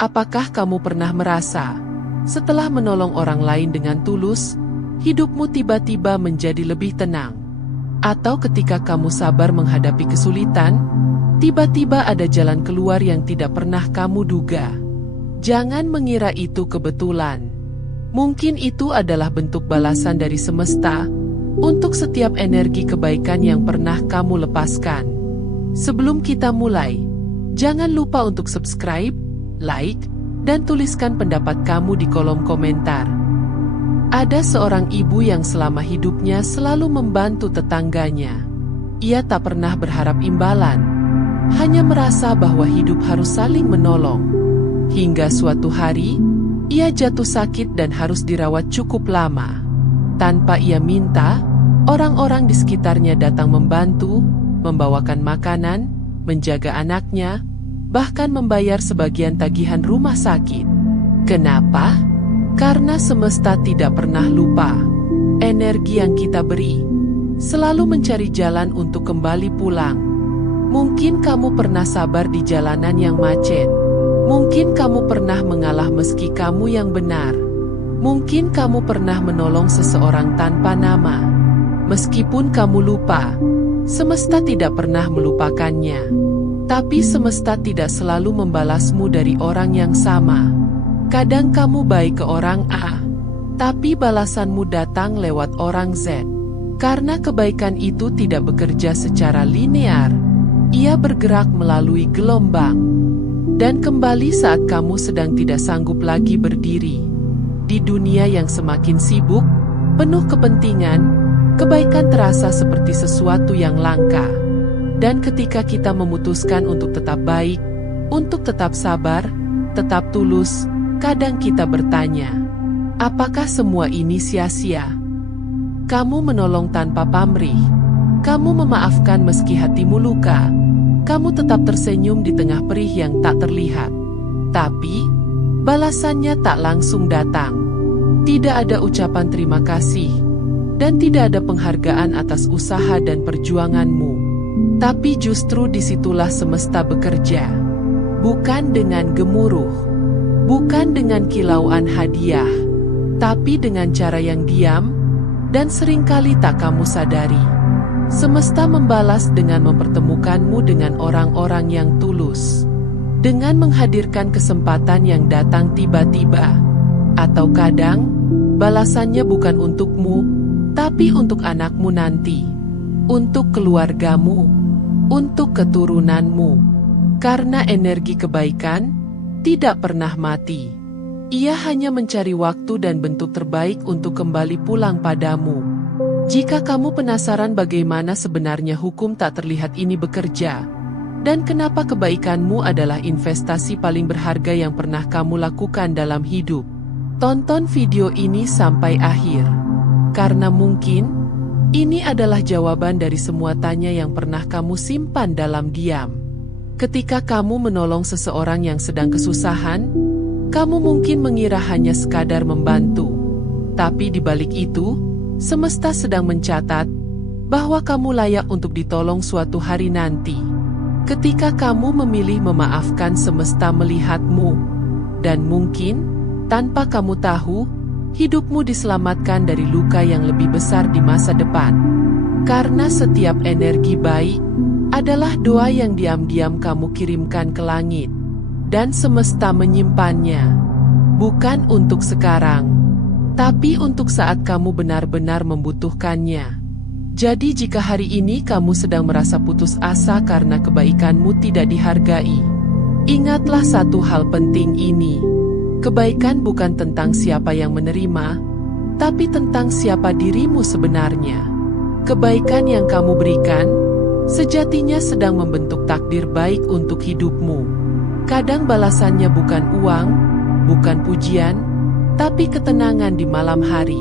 Apakah kamu pernah merasa, setelah menolong orang lain dengan tulus, hidupmu tiba-tiba menjadi lebih tenang? Atau ketika kamu sabar menghadapi kesulitan, tiba-tiba ada jalan keluar yang tidak pernah kamu duga? Jangan mengira itu kebetulan. Mungkin itu adalah bentuk balasan dari semesta untuk setiap energi kebaikan yang pernah kamu lepaskan. Sebelum kita mulai, jangan lupa untuk subscribe, like, dan tuliskan pendapat kamu di kolom komentar. Ada seorang ibu yang selama hidupnya selalu membantu tetangganya. Ia tak pernah berharap imbalan, hanya merasa bahwa hidup harus saling menolong. Hingga suatu hari, ia jatuh sakit dan harus dirawat cukup lama. Tanpa ia minta, orang-orang di sekitarnya datang membantu, membawakan makanan, menjaga anaknya, bahkan membayar sebagian tagihan rumah sakit. Kenapa? Karena semesta tidak pernah lupa. Energi yang kita beri selalu mencari jalan untuk kembali pulang. Mungkin kamu pernah sabar di jalanan yang macet. Mungkin kamu pernah mengalah meski kamu yang benar. Mungkin kamu pernah menolong seseorang tanpa nama. Meskipun kamu lupa, semesta tidak pernah melupakannya. Tapi semesta tidak selalu membalasmu dari orang yang sama. Kadang kamu baik ke orang A, tapi balasanmu datang lewat orang Z. Karena kebaikan itu tidak bekerja secara linear. Ia bergerak melalui gelombang. Dan kembali saat kamu sedang tidak sanggup lagi berdiri. Di dunia yang semakin sibuk, penuh kepentingan, kebaikan terasa seperti sesuatu yang langka. Dan ketika kita memutuskan untuk tetap baik, untuk tetap sabar, tetap tulus, kadang kita bertanya, apakah semua ini sia-sia? Kamu menolong tanpa pamrih, kamu memaafkan meski hatimu luka, kamu tetap tersenyum di tengah perih yang tak terlihat. Tapi, balasannya tak langsung datang. Tidak ada ucapan terima kasih, dan tidak ada penghargaan atas usaha dan perjuanganmu. Tapi justru disitulah semesta bekerja. Bukan dengan gemuruh, bukan dengan kilauan hadiah, tapi dengan cara yang diam, dan seringkali tak kamu sadari. Semesta membalas dengan mempertemukanmu dengan orang-orang yang tulus. Dengan menghadirkan kesempatan yang datang tiba-tiba. Atau kadang, balasannya bukan untukmu, tapi untuk anakmu nanti. Untuk keluargamu, untuk keturunanmu. Karena energi kebaikan tidak pernah mati. Ia hanya mencari waktu dan bentuk terbaik untuk kembali pulang padamu. Jika kamu penasaran bagaimana sebenarnya hukum tak terlihat ini bekerja, dan kenapa kebaikanmu adalah investasi paling berharga yang pernah kamu lakukan dalam hidup, tonton video ini sampai akhir. Karena mungkin ini adalah jawaban dari semua tanya yang pernah kamu simpan dalam diam. Ketika kamu menolong seseorang yang sedang kesusahan, kamu mungkin mengira hanya sekadar membantu. Tapi di balik itu, semesta sedang mencatat bahwa kamu layak untuk ditolong suatu hari nanti. Ketika kamu memilih memaafkan, semesta melihatmu. Dan mungkin, tanpa kamu tahu, hidupmu diselamatkan dari luka yang lebih besar di masa depan. Karena setiap energi baik adalah doa yang diam-diam kamu kirimkan ke langit. Dan semesta menyimpannya. Bukan untuk sekarang, tapi untuk saat kamu benar-benar membutuhkannya. Jadi jika hari ini kamu sedang merasa putus asa karena kebaikanmu tidak dihargai, ingatlah satu hal penting ini. Kebaikan bukan tentang siapa yang menerima, tapi tentang siapa dirimu sebenarnya. Kebaikan yang kamu berikan, sejatinya sedang membentuk takdir baik untuk hidupmu. Kadang balasannya bukan uang, bukan pujian, tapi ketenangan di malam hari.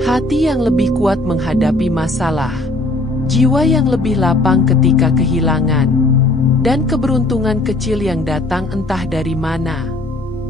Hati yang lebih kuat menghadapi masalah. Jiwa yang lebih lapang ketika kehilangan. Dan keberuntungan kecil yang datang entah dari mana.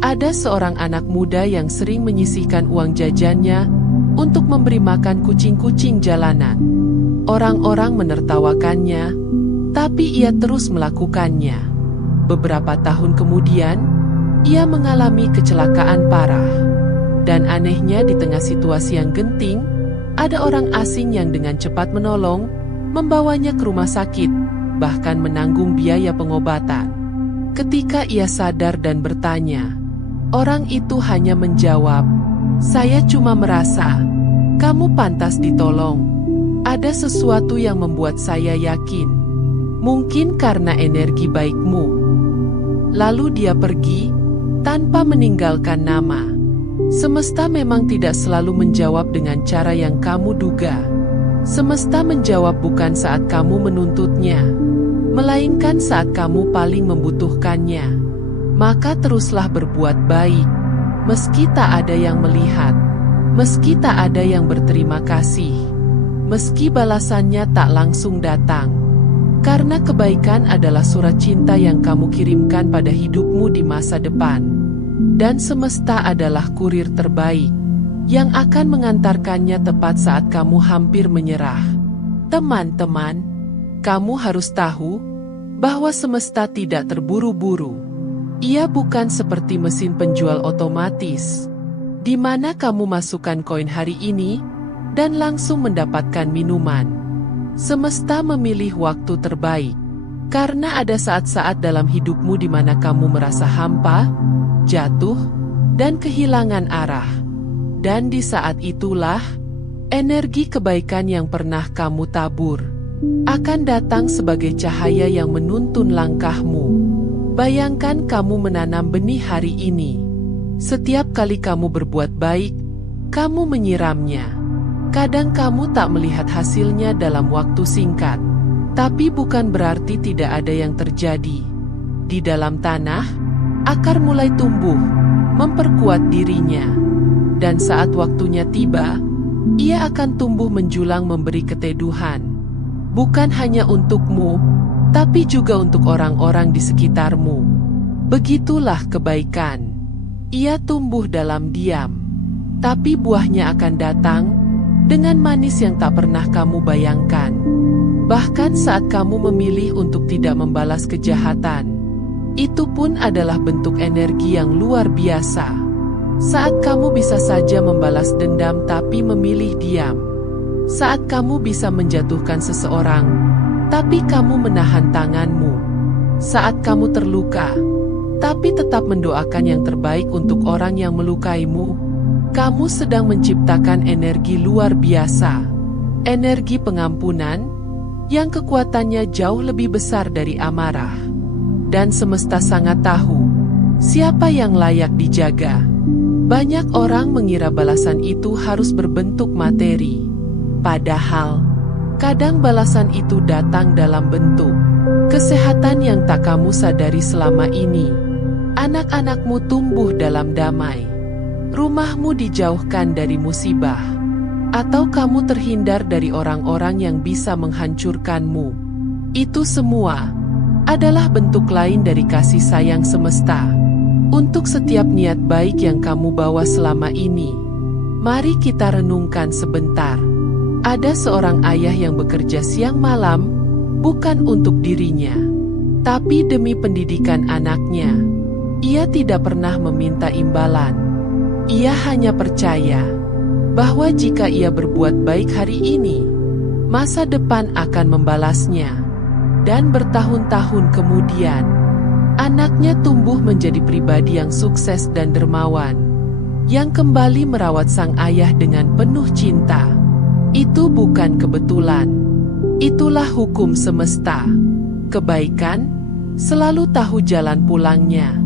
Ada seorang anak muda yang sering menyisihkan uang jajannya untuk memberi makan kucing-kucing jalanan. Orang-orang menertawakannya, tapi ia terus melakukannya. Beberapa tahun kemudian, Ia mengalami kecelakaan parah. Dan anehnya di tengah situasi yang genting, ada orang asing yang dengan cepat menolong, membawanya ke rumah sakit, bahkan menanggung biaya pengobatan. Ketika ia sadar dan bertanya, orang itu hanya menjawab, "Saya cuma merasa, kamu pantas ditolong. Ada sesuatu yang membuat saya yakin. Mungkin karena energi baikmu." Lalu dia pergi, tanpa meninggalkan nama. Semesta memang tidak selalu menjawab dengan cara yang kamu duga. Semesta menjawab bukan saat kamu menuntutnya, melainkan saat kamu paling membutuhkannya. Maka teruslah berbuat baik, meski tak ada yang melihat, meski tak ada yang berterima kasih, meski balasannya tak langsung datang. Karena kebaikan adalah surat cinta yang kamu kirimkan pada hidupmu di masa depan. Dan semesta adalah kurir terbaik, yang akan mengantarkannya tepat saat kamu hampir menyerah. Teman-teman, kamu harus tahu bahwa semesta tidak terburu-buru. Ia bukan seperti mesin penjual otomatis, di mana kamu masukkan koin hari ini, dan langsung mendapatkan minuman. Semesta memilih waktu terbaik, karena ada saat-saat dalam hidupmu di mana kamu merasa hampa, jatuh, dan kehilangan arah. Dan di saat itulah, energi kebaikan yang pernah kamu tabur akan datang sebagai cahaya yang menuntun langkahmu. Bayangkan kamu menanam benih hari ini. Setiap kali kamu berbuat baik, kamu menyiramnya. Kadang kamu tak melihat hasilnya dalam waktu singkat, tapi bukan berarti tidak ada yang terjadi. Di dalam tanah, akar mulai tumbuh, memperkuat dirinya. Dan saat waktunya tiba, ia akan tumbuh menjulang memberi keteduhan. Bukan hanya untukmu, tapi juga untuk orang-orang di sekitarmu. Begitulah kebaikan. Ia tumbuh dalam diam, tapi buahnya akan datang dengan manis yang tak pernah kamu bayangkan. Bahkan saat kamu memilih untuk tidak membalas kejahatan, itu pun adalah bentuk energi yang luar biasa. Saat kamu bisa saja membalas dendam tapi memilih diam. Saat kamu bisa menjatuhkan seseorang, tapi kamu menahan tanganmu. Saat kamu terluka, tapi tetap mendoakan yang terbaik untuk orang yang melukaimu. Kamu sedang menciptakan energi luar biasa. Energi pengampunan, yang kekuatannya jauh lebih besar dari amarah. Dan semesta sangat tahu siapa yang layak dijaga. Banyak orang mengira balasan itu harus berbentuk materi. Padahal, kadang balasan itu datang dalam bentuk kesehatan yang tak kamu sadari selama ini. Anak-anakmu tumbuh dalam damai. Rumahmu dijauhkan dari musibah. Atau kamu terhindar dari orang-orang yang bisa menghancurkanmu. Itu semua adalah bentuk lain dari kasih sayang semesta. Untuk setiap niat baik yang kamu bawa selama ini. Mari kita renungkan sebentar. Ada seorang ayah yang bekerja siang malam, bukan untuk dirinya, tapi demi pendidikan anaknya. Ia tidak pernah meminta imbalan. Ia hanya percaya bahwa jika ia berbuat baik hari ini, masa depan akan membalasnya. Dan bertahun-tahun kemudian, anaknya tumbuh menjadi pribadi yang sukses dan dermawan, yang kembali merawat sang ayah dengan penuh cinta. Itu bukan kebetulan. Itulah hukum semesta. Kebaikan selalu tahu jalan pulangnya.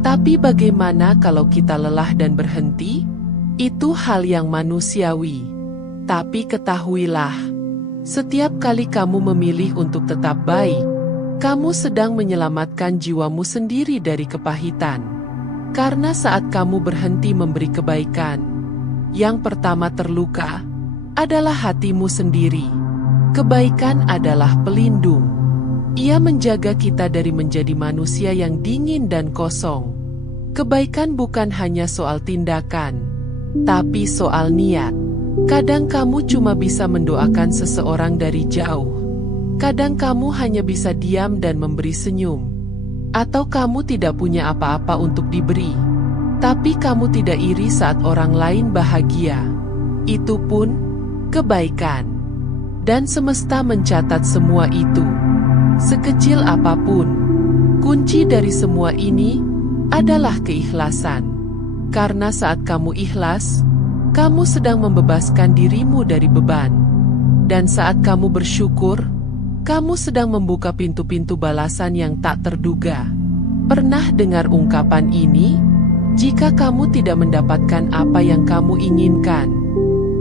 Tapi bagaimana kalau kita lelah dan berhenti? Itu hal yang manusiawi. Tapi ketahuilah, setiap kali kamu memilih untuk tetap baik, kamu sedang menyelamatkan jiwamu sendiri dari kepahitan. Karena saat kamu berhenti memberi kebaikan, yang pertama terluka adalah hatimu sendiri. Kebaikan adalah pelindung. Ia menjaga kita dari menjadi manusia yang dingin dan kosong. Kebaikan bukan hanya soal tindakan, tapi soal niat. Kadang kamu cuma bisa mendoakan seseorang dari jauh. Kadang kamu hanya bisa diam dan memberi senyum. Atau kamu tidak punya apa-apa untuk diberi, tapi kamu tidak iri saat orang lain bahagia. Itu pun kebaikan. Dan semesta mencatat semua itu. Sekecil apapun. Kunci dari semua ini adalah keikhlasan. Karena saat kamu ikhlas, kamu sedang membebaskan dirimu dari beban. Dan saat kamu bersyukur, kamu sedang membuka pintu-pintu balasan yang tak terduga. Pernah dengar ungkapan ini? Jika kamu tidak mendapatkan apa yang kamu inginkan,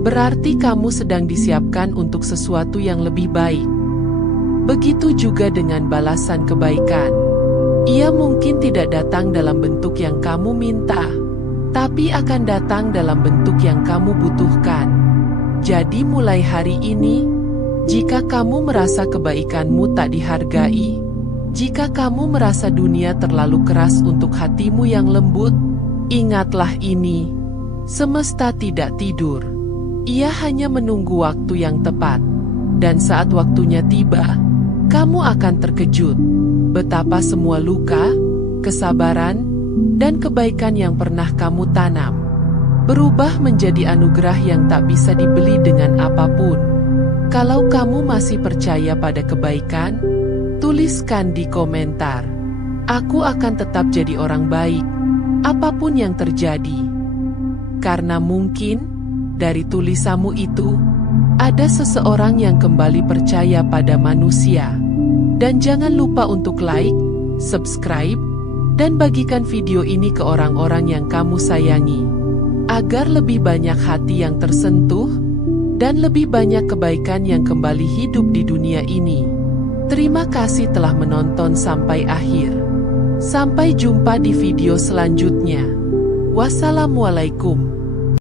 berarti kamu sedang disiapkan untuk sesuatu yang lebih baik. Begitu juga dengan balasan kebaikan. Ia mungkin tidak datang dalam bentuk yang kamu minta, tapi akan datang dalam bentuk yang kamu butuhkan. Jadi mulai hari ini, jika kamu merasa kebaikanmu tak dihargai, jika kamu merasa dunia terlalu keras untuk hatimu yang lembut, ingatlah ini, semesta tidak tidur. Ia hanya menunggu waktu yang tepat. Dan saat waktunya tiba, kamu akan terkejut betapa semua luka, kesabaran, dan kebaikan yang pernah kamu tanam berubah menjadi anugerah yang tak bisa dibeli dengan apapun. Kalau kamu masih percaya pada kebaikan, tuliskan di komentar. Aku akan tetap jadi orang baik, apapun yang terjadi. Karena mungkin, dari tulisanmu itu, ada seseorang yang kembali percaya pada manusia. Dan jangan lupa untuk like, subscribe, dan bagikan video ini ke orang-orang yang kamu sayangi. Agar lebih banyak hati yang tersentuh, dan lebih banyak kebaikan yang kembali hidup di dunia ini. Terima kasih telah menonton sampai akhir. Sampai jumpa di video selanjutnya. Wassalamualaikum.